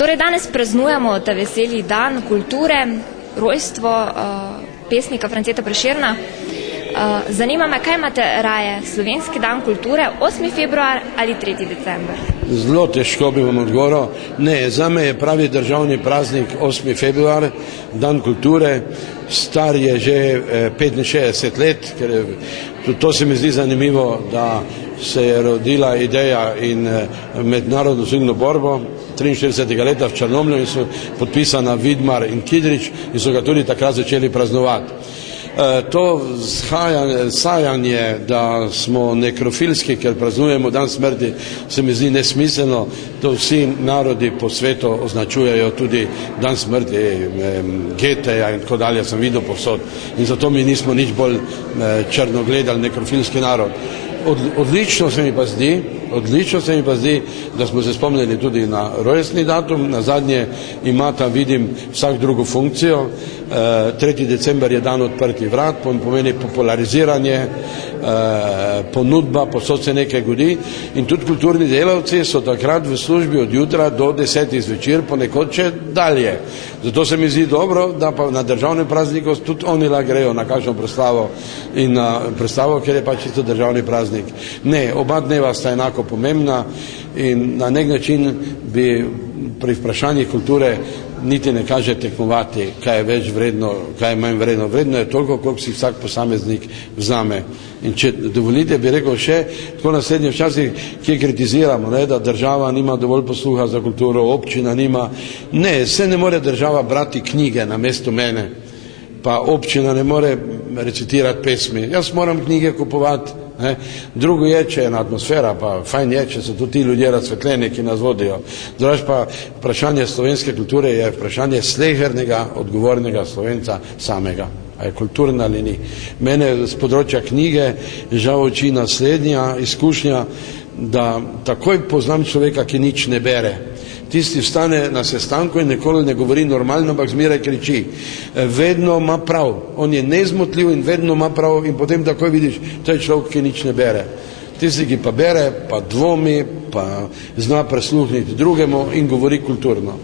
Torej danes praznujemo ta veseli dan kulture, rojstvo pesnika Franceta Prešerna. Zanima me, kaj imate raje, slovenski dan kulture, 8. februar ali 3. december? Zelo težko bi vam odgovoril. Ne, zame je pravi državni praznik 8. februar, dan kulture, star je že 65 let, ker to se mi zdi zanimivo, da se je rodila ideja in mednarodno civilno borbo 43. leta v Črnomlju in so podpisana Vidmar in Kidrič in so ga tudi takrat začeli praznovati. To sajanje, da smo nekrofilski, ker praznujemo dan smrti, se mi zdi nesmiselno. To vsi narodi po svetu označujejo tudi dan smrti Goetheja in tako dalje, sem videl povsod. In zato mi nismo nič bolj črno gledali nekrofilski narod. Odlično se mi pa zdi, da smo se spomnili tudi na rojstni datum, na zadnje ima tam, vidim, vsak drugo funkcijo. 3. december je dan odprtih vrat, pomeni populariziranje, ponudba, posod se nekaj godi in tudi kulturni delavci so takrat v službi od jutra do 10. zvečer, ponekod še dalje. Zato se mi zdi dobro, da pa na državnem prazniku tudi oni grejo na kakšno proslavo in na proslavo, ker je pač čisto državni praznik. Ne, oba dneva sta enako pomembna in na nek način bi pri vprašanjih kulture niti ne kaže tekmovati, kaj je več vredno, kaj je manj vredno. Vredno je toliko, koliko si vsak posameznik vzame. In če dovolite, bi rekel še, tako naslednje včasih, kje kritiziramo, da država nima dovolj posluha za kulturo, občina nima. Ne, se ne more država brati knjige namesto mene, pa občina ne more recitirati pesmi. Jaz moram knjige kupovati. Drugo je, če je ena atmosfera, pa fajn je, če so tudi ti ljudje razsvetljeni, ki nas vodijo. Drugače pa vprašanje slovenske kulture je vprašanje slehernega, odgovornega Slovenca samega. A je kulturna ali ni. Mene z področja knjige žal uči naslednja izkušnja, da takoj poznam človeka, ki nič ne bere. Tisti vstane na sestanku in nikoli ne govori normalno, ampak zmeraj kriči. Vedno ima prav. On je nezmotljiv in vedno ima prav in potem takoj vidiš, to je človek, ki nič ne bere. Tisti, ki pa bere, pa dvomi, pa zna prisluhniti drugemu in govori kulturno.